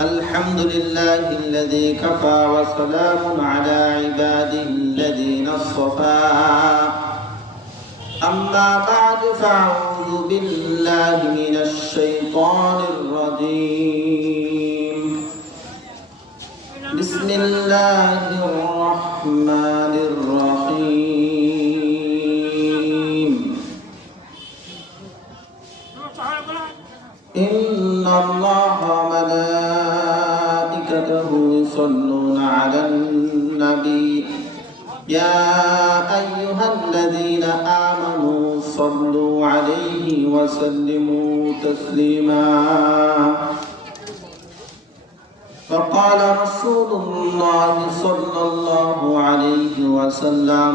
الحمد لله الذي كفى وسلام على عباده الذين اصطفى. أما بعد فأعوذ بالله من الشيطان الرجيم. بسم الله الرحمن الرحيم. إن الله وملائكته يصلون على النبي. يا أيها الذين آمنوا صلوا عليه وسلموا تسليما. فقال رسول الله صلى الله عليه وسلم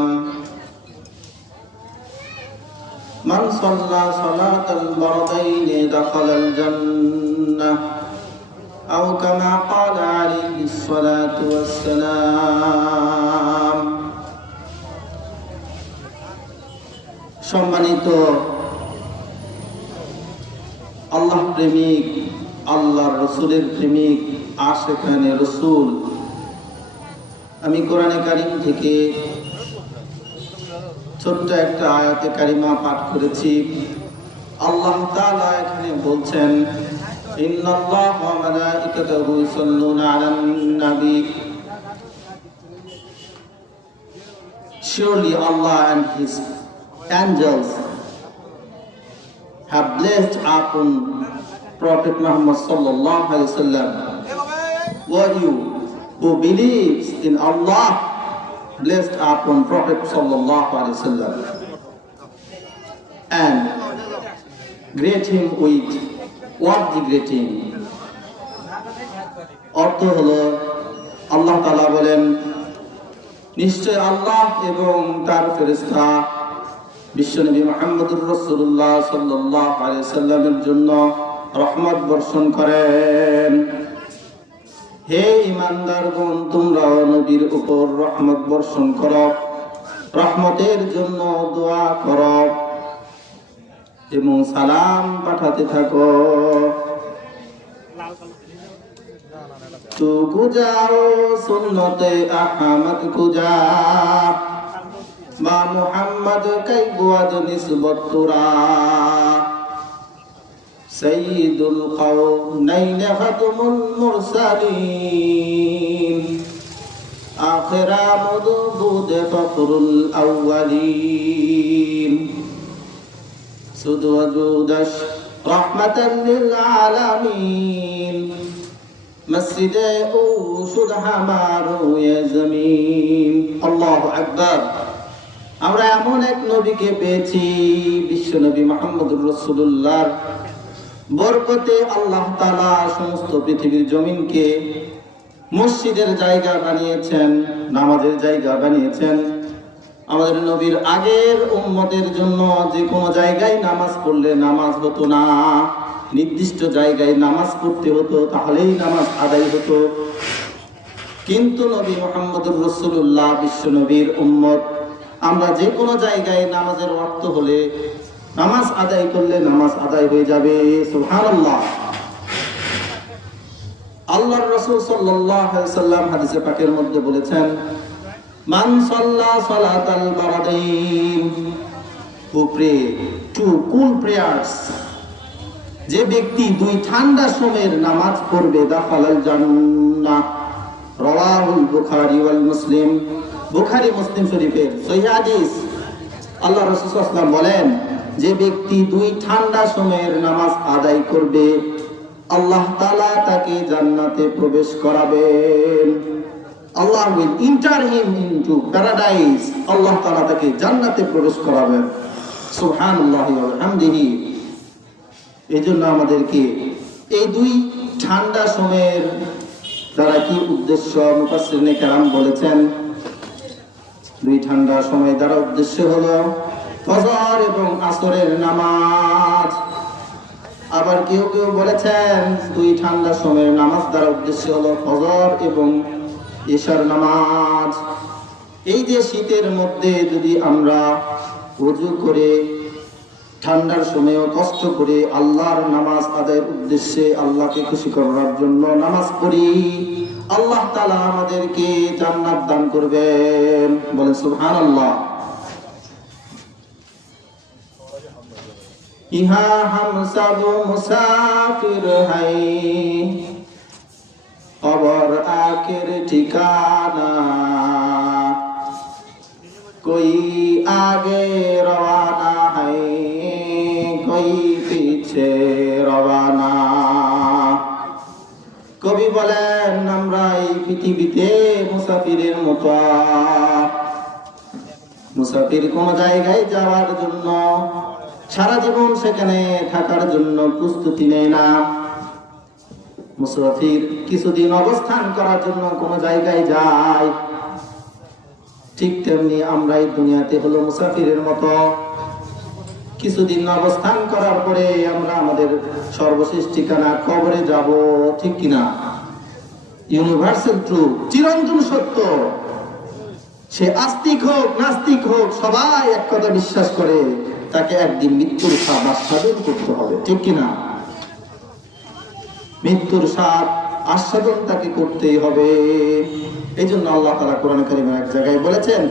من صلى صلاة البردين دخل الجنة أو كما قال عليه الصلاة والسلام সম্মানিত আল্লাহ প্রেমিক আল্লাহর রসুলের প্রেমিক আশেখানে রসুল আমি কোরআনে কারিম থেকে ছোট্ট একটা আয়াতে কারিমা পাঠ করেছি আল্লাহ তাআলা এখানে বলছেন إن الله وملائكته يصلون على النبي Surely Allah and His angels have blessed upon Prophet Muhammad sallallahu alaihi wasallam. Were you who believes in Allah blessed upon Prophet sallallahu alaihi wasallam and greet him with অর্থ হলো, আল্লাহ তালা বলেন, নিশ্চয় আল্লাহ এবং তার ফেরেশতা বিশ্বনবী মুহাম্মদুর রাসূলুল্লাহ সাল্লাল্লাহু আলাইহি সাল্লামের জন্য রহমত বর্ষণ করেন। হে ইমানদারগণ তোমরা নবীর উপর রহমত বর্ষণ করো, রহমতের জন্য দোয়া করো। এবং সালাম পাঠাতে থাকো। তু গুজাও সুন্নতে আহমদ গুজা বা মুহাম্মদ কাই বুয়াদ নিসবত তুরা। সাইয়্যিদুল কওমাইন খাতুমুল মুরসালিন। আখিরা মুদুদ ফখরুল আউয়ালিন। سد وجودش رحمة للعالمين مسجد أوسد حمارو يا زمين الله أكبر আমরা এমন এক নবীকে পেয়েছি বিশ্ব নবী মোহাম্মদুর রসুল্লাহর বরকতে আল্লাহ তালা সমস্ত পৃথিবীর জমিনকে মসজিদের জায়গা বানিয়েছেন নামাজের জায়গা বানিয়েছেন আমাদের নবীর আগের উম্মতের জন্য যে কোনো জায়গায় নামাজ পড়লে নামাজ হতো না। নির্দিষ্ট জায়গায় নামাজ পড়তে হতো, তাহলেই নামাজ আদায় হতো। কিন্তু নবী মোহাম্মদুর রসুল্লাহ বিশ্ব নবীর উম্মত, আমরা যে কোনো জায়গায় নামাজের অর্থ হলে নামাজ আদায় করলে নামাজ আদায় হয়ে যাবে। সুবহানাল্লাহ। আল্লাহর রাসূল আলাইহি সাল্লাম হাদিসে পাকের মধ্যে বলেছেন cool prayers যে ব্যক্তি দুই ঠান্ডা সময়ের নামাজ পড়বে মুসলিম। বুখারী মুসলিম শরীফের সহিহ আল্লাহ রাসূল বলেন, যে ব্যক্তি দুই ঠান্ডা সময়ের নামাজ আদায় করবে, আল্লাহ তালা তাকে জান্নাতে প্রবেশ করাবেন। Allah will enter him into paradise. Allah তালা তাকে জান্নাতে প্রবেশ করাবেন। সুবহানাল্লাহি ওয়া বিহামদিহি। এজন্য আমাদেরকে এই দুই ঠান্ডা সময়ের দ্বারা কি উদ্দেশ্য মুফাসসিরিনে কেরাম বলেছেন? দুই ঠান্ডা সময় দ্বারা উদ্দেশ্য হলো ফজর এবং আসরের নামাজ। আবার কেউ কেউ বলেছেন, দুই ঠান্ডা সময়ের নামাজ দ্বারা উদ্দেশ্য হলো ফজর এবং এশার নামাজ। এই যে শীতের মধ্যে যদি আমরা উজু করে, ঠান্ডার সময়ও কষ্ট করে আল্লাহর নামাজ আদায়ের উদ্দেশ্যে আল্লাহকে খুশি করার জন্য নামাজ পড়ি, আল্লাহ তালা আমাদেরকে জান্নাত দান করবেন। বলেন সুহান আল্লাহ ইহা হাম মুসাফির হাই। ডাকের ঠিকানা। কই আগে রওয়ানা হাই কই পিছে রওয়ানা। কবি বলেন, আমরা এই পৃথিবীতে মুসাফিরের মতো। মুসাফির কোন জায়গায় যাওয়ার জন্য সারা জীবন সেখানে থাকার জন্য প্রস্তুতি নেয় না। মুসাফির কিছুদিন অবস্থান করার জন্য কোন জায়গায় যায়। ঠিক তেমনি আমরা এই দুনিয়াতে হলো মুসাফিরের মতো। কিছুদিন অবস্থান করার পরে আমরা আমাদের সর্বশেষ ঠিকানা কবরে যাব, ঠিক কিনা? ইউনিভার্সাল ট্রু চিরন্তন সত্য। সে আস্তিক হোক, নাস্তিক হোক, সবাই এক কথা বিশ্বাস করে, তাকে একদিন মৃত্যুর আস্বাদন করতে হবে, ঠিক কিনা? মৃত্যুর স্বাদ আস্বাদন তাকে করতেই হবে। এই জন্য আল্লাহ তালা কোরআন কারিমের এক জায়গায় বলেছেন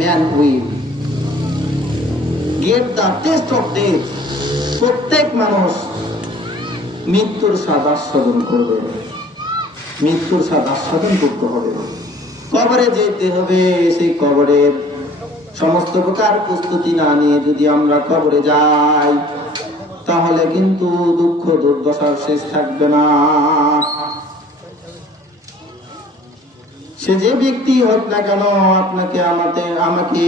ম্যান গেট প্রত্যেক মানুষ মৃত্যুর স্বাদ আস্বাদন করবে। মৃত্যুর স্বাদ আস্বাদন করতে হবে। কবরে যেতে হবে, সেই কবরের সমস্ত প্রকার প্রস্তুতি না নিয়ে যদি আমরা কবরে যাই, তাহলে কিন্তু দুঃখ দুর্দশার শেষ থাকবে না। সে যে ব্যক্তি হোক না কেন, আপনাকে আমাদের আমাকে